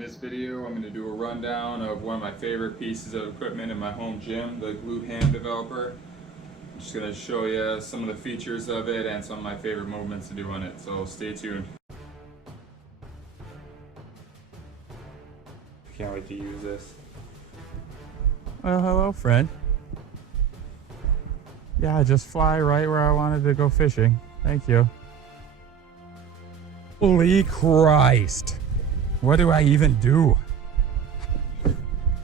In this video, I'm going to do a rundown of one of my favorite pieces of equipment in my home gym, the Glute Ham Developer. I'm just going to show you some of the features of it and some of my favorite movements to do on it, so stay tuned. Can't wait to use this. Well, hello, friend. Yeah, just fly right where I wanted to go fishing. Thank you. Holy Christ! What do I even do?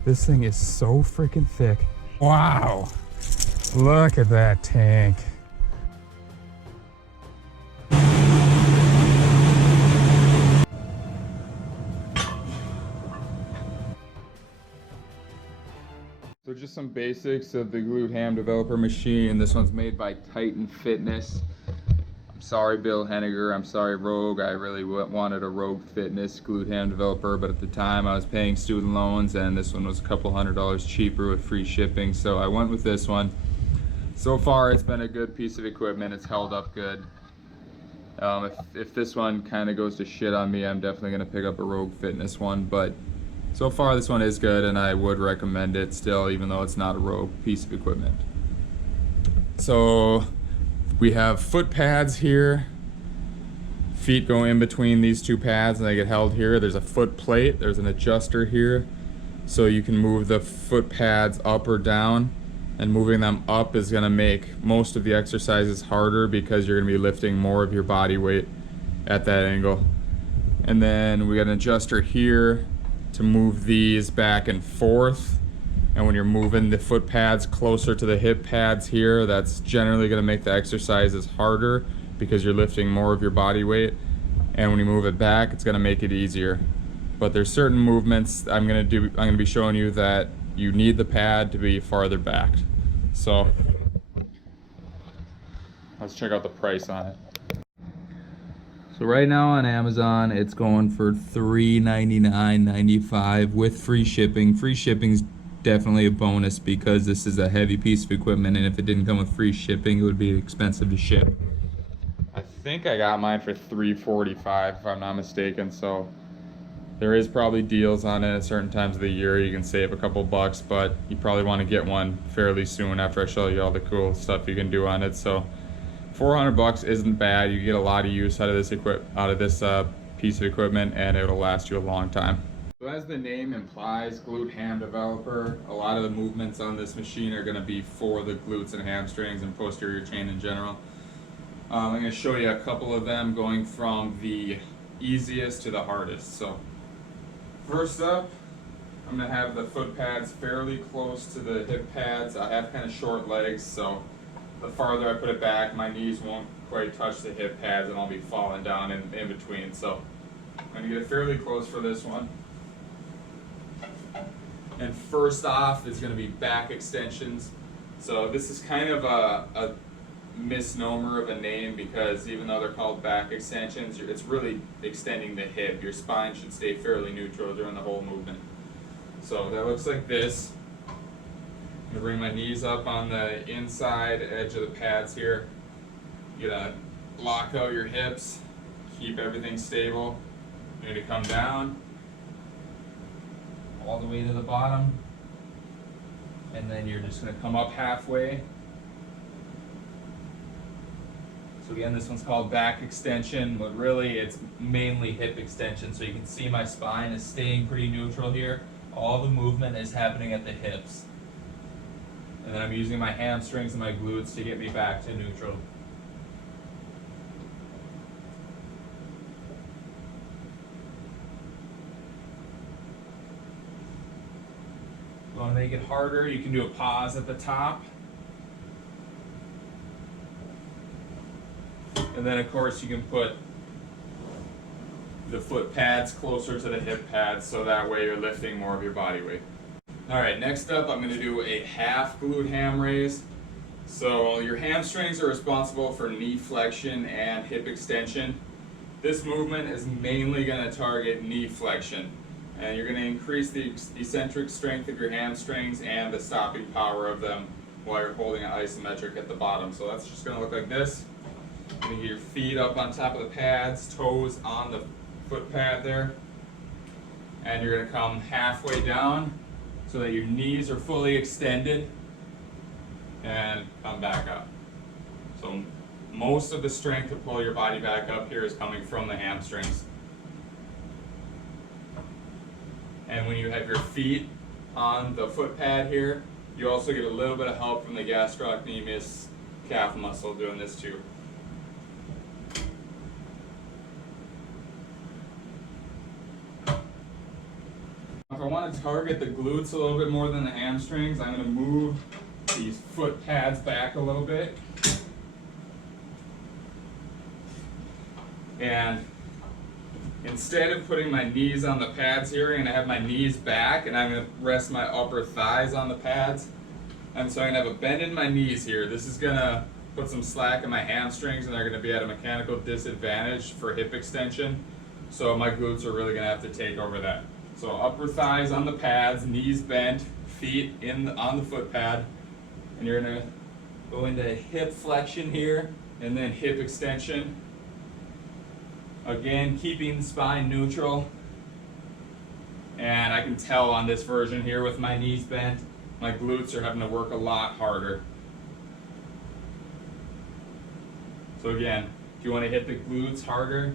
This thing is so freaking thick. Wow! Look at that tank. So just some basics of the Glute Ham Developer machine. This one's made by Titan Fitness. I'm sorry, Bill Henniger. I'm sorry, Rogue. I really wanted a Rogue Fitness Glute Ham Developer, but at the time I was paying student loans and this one was a couple $100 cheaper with free shipping, so I went with this one. So far it's been a good piece of equipment. It's held up good. If this one kind of goes to shit on me, I'm definitely going to pick up a Rogue Fitness one, but so far this one is good and I would recommend it still, even though it's not a Rogue piece of equipment. So we have foot pads here. Feet go in between these two pads and they get held here. There's a foot plate, there's an adjuster here, so you can move the foot pads up or down, and moving them up is going to make most of the exercises harder because you're going to be lifting more of your body weight at that angle. And then we got an adjuster here to move these back and forth. And when you're moving the foot pads closer to the hip pads here, that's generally going to make the exercises harder because you're lifting more of your body weight. And when you move it back, it's going to make it easier. But there's certain movements I'm going to be showing you that you need the pad to be farther back. So let's check out the price on it. So right now on Amazon, it's going for $399.95 with free shipping. Free shipping's definitely a bonus because this is a heavy piece of equipment, and if it didn't come with free shipping, it would be expensive to ship. I think I got mine for $345 if I'm not mistaken, so there is probably deals on it at certain times of the year. You can save a couple bucks, but you probably want to get one fairly soon after I show you all the cool stuff you can do on it. So 400 bucks isn't bad. You get a lot of use out of this piece of equipment, and it'll last you a long time. So as the name implies, Glute Ham Developer, a lot of the movements on this machine are going to be for the glutes and hamstrings and posterior chain in general. I'm going to show you a couple of them going from the easiest to the hardest. So first up, I'm going to have the foot pads fairly close to the hip pads. I have kind of short legs, so the farther I put it back, my knees won't quite touch the hip pads and I'll be falling down in between. So I'm going to get it fairly close for this one. And first off is going to be back extensions. So this is kind of a misnomer of a name because even though they're called back extensions, it's really extending the hip. Your spine should stay fairly neutral during the whole movement. So that looks like this. I'm going to bring my knees up on the inside edge of the pads here. You're going to lock out your hips, keep everything stable. You're going to come down all the way to the bottom, and then you're just going to come up halfway. So again, this one's called back extension, but really it's mainly hip extension. So you can see my spine is staying pretty neutral here. All the movement is happening at the hips. And then I'm using my hamstrings and my glutes to get me back to neutral. If you want to make it harder, you can do a pause at the top. And then of course you can put the foot pads closer to the hip pads so that way you're lifting more of your body weight. Alright, next up I'm going to do a half glute ham raise. So your hamstrings are responsible for knee flexion and hip extension. This movement is mainly going to target knee flexion. And you're going to increase the eccentric strength of your hamstrings and the stopping power of them while you're holding it isometric at the bottom. So that's just going to look like this. You're going to get your feet up on top of the pads, toes on the foot pad there. And you're gonna come halfway down so that your knees are fully extended and come back up. So most of the strength to pull your body back up here is coming from the hamstrings. And when you have your feet on the foot pad here, you also get a little bit of help from the gastrocnemius calf muscle doing this too. If I want to target the glutes a little bit more than the hamstrings, I'm going to move these foot pads back a little bit. And instead of putting my knees on the pads here, I'm going to have my knees back and I'm going to rest my upper thighs on the pads. And so I'm going to have a bend in my knees here. This is going to put some slack in my hamstrings and they're going to be at a mechanical disadvantage for hip extension. So my glutes are really going to have to take over that. So upper thighs on the pads, knees bent, feet on the foot pad. And you're going to go into hip flexion here and then hip extension. Again, keeping the spine neutral. And I can tell on this version here with my knees bent, my glutes are having to work a lot harder. So again, if you want to hit the glutes harder,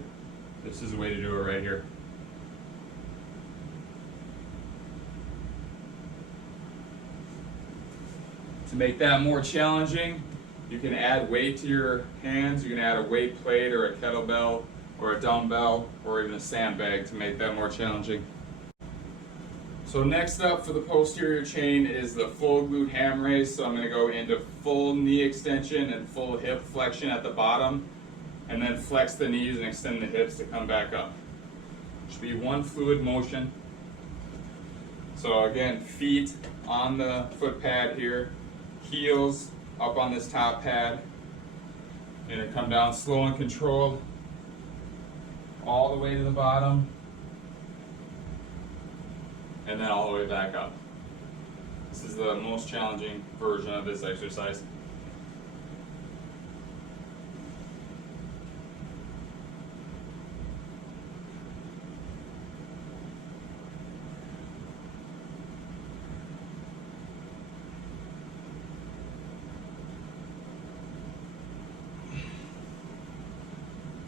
this is the way to do it right here. To make that more challenging, you can add weight to your hands. You can add a weight plate or a kettlebell or a dumbbell or even a sandbag to make that more challenging. So next up for the posterior chain is the full glute ham raise. So I'm going to go into full knee extension and full hip flexion at the bottom, and then flex the knees and extend the hips to come back up. It should be one fluid motion. So again, feet on the foot pad here, heels up on this top pad. You're going to come down slow and controlled all the way to the bottom, and then all the way back up. This is the most challenging version of this exercise.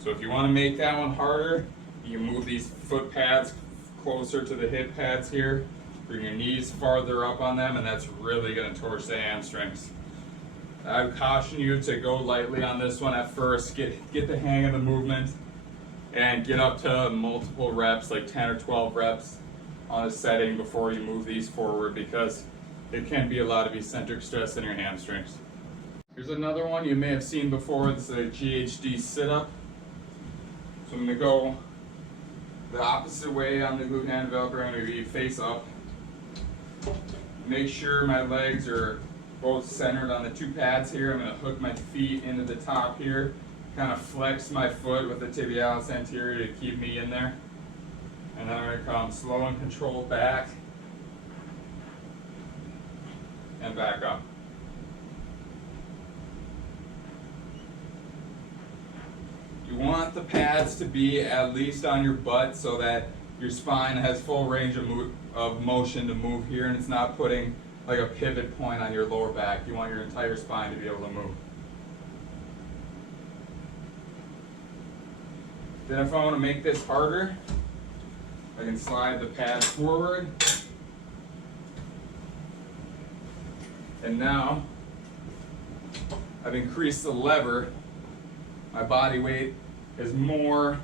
So if you want to make that one harder, you can move these foot pads closer to the hip pads here. Bring your knees farther up on them, and that's really going to torch the hamstrings. I would caution you to go lightly on this one at first, get the hang of the movement, and get up to multiple reps, like 10 or 12 reps on a setting before you move these forward, because it can be a lot of eccentric stress in your hamstrings. Here's another one you may have seen before. This is a GHD Sit Up. So I'm going to go the opposite way on the glute hand developer. I'm going to be face up. Make sure my legs are both centered on the two pads here. I'm going to hook my feet into the top here, kind of flex my foot with the tibialis anterior to keep me in there. And then I'm going to come slow and controlled back and back up. You want the pads to be at least on your butt so that your spine has full range of motion to move here, and it's not putting like a pivot point on your lower back. You want your entire spine to be able to move. Then if I want to make this harder, I can slide the pads forward. And now I've increased the lever. My body weight is more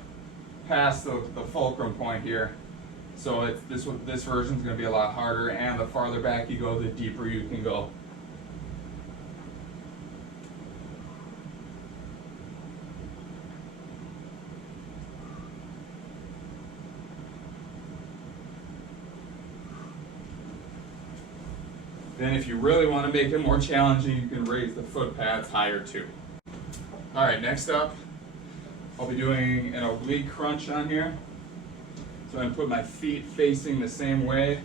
past the fulcrum point here. So this version is going to be a lot harder, and the farther back you go, the deeper you can go. Then if you really want to make it more challenging, you can raise the foot pads higher too. All right, next up, I'll be doing an oblique crunch on here. So I'm going to put my feet facing the same way,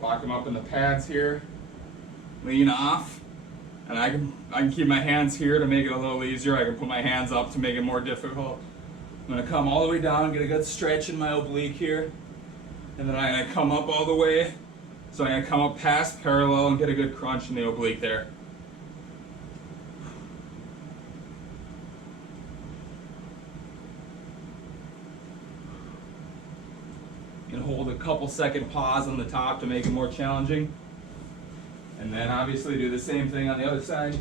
lock them up in the pads here, lean off, and I can keep my hands here to make it a little easier. I can put my hands up to make it more difficult. I'm going to come all the way down, get a good stretch in my oblique here, And then I'm gonna come up all the way. So I'm gonna come up past parallel and get a good crunch in the oblique there. And hold a couple second pause on the top to make it more challenging. And then obviously do the same thing on the other side.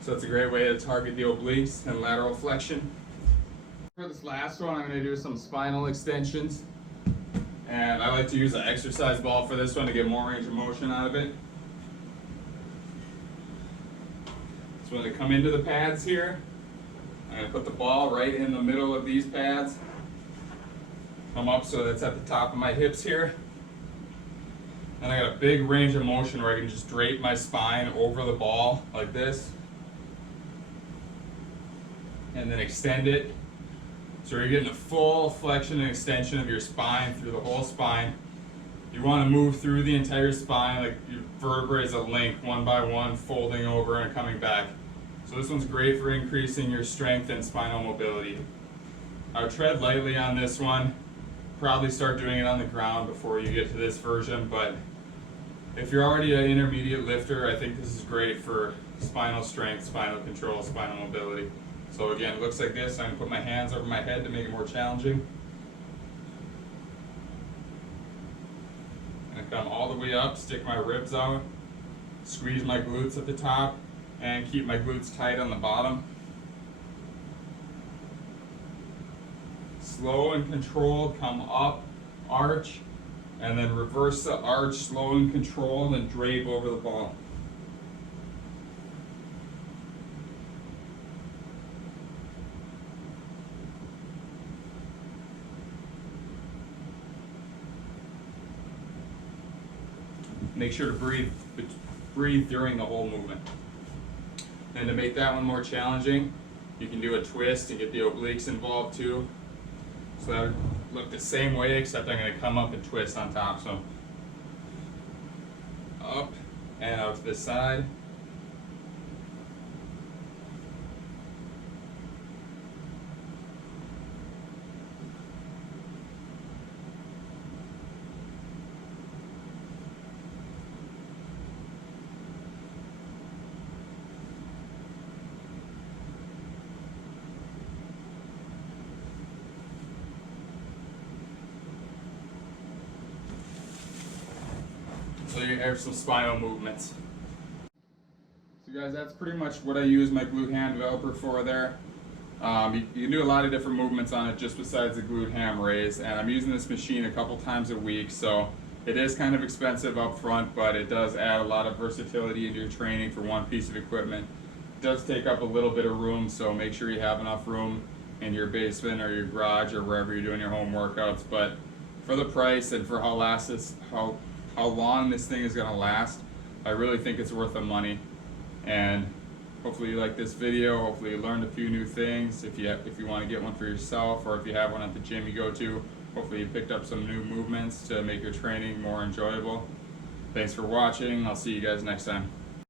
So it's a great way to target the obliques and lateral flexion. For this last one, I'm going to do some spinal extensions. And I like to use an exercise ball for this one to get more range of motion out of it. So when I come into the pads here, I'm going to put the ball right in the middle of these pads. Come up so that's at the top of my hips here. And I got a big range of motion where I can just drape my spine over the ball like this. And then extend it. So you're getting a full flexion and extension of your spine through the whole spine. You want to move through the entire spine like your vertebrae is a link, one by one, folding over and coming back. So this one's great for increasing your strength and spinal mobility. I would tread lightly on this one. Probably start doing it on the ground before you get to this version, but if you're already an intermediate lifter, I think this is great for spinal strength, spinal control, spinal mobility. So again, it looks like this. I'm going to put my hands over my head to make it more challenging. And come all the way up, stick my ribs out, squeeze my glutes at the top, and keep my glutes tight on the bottom. Slow and controlled, come up, arch, and then reverse the arch, slow and controlled, and drape over the ball. Make sure to breathe during the whole movement. And to make that one more challenging, you can do a twist and get the obliques involved too. So that would look the same way, except I'm going to come up and twist on top. So up and out to the side. So you have some spinal movements. So guys, that's pretty much what I use my glute ham developer for there. You can do a lot of different movements on it just besides the glute ham raise, and I'm using this machine a couple times a week, so it is kind of expensive up front, but it does add a lot of versatility into your training for one piece of equipment. It does take up a little bit of room, so make sure you have enough room in your basement or your garage or wherever you're doing your home workouts. But for the price and for how long this thing is going to last, I really think it's worth the money. And hopefully you like this video. Hopefully you learned a few new things. If you want to get one for yourself, or if you have one at the gym you go to, hopefully you picked up some new movements to make your training more enjoyable. Thanks for watching. I'll see you guys next time.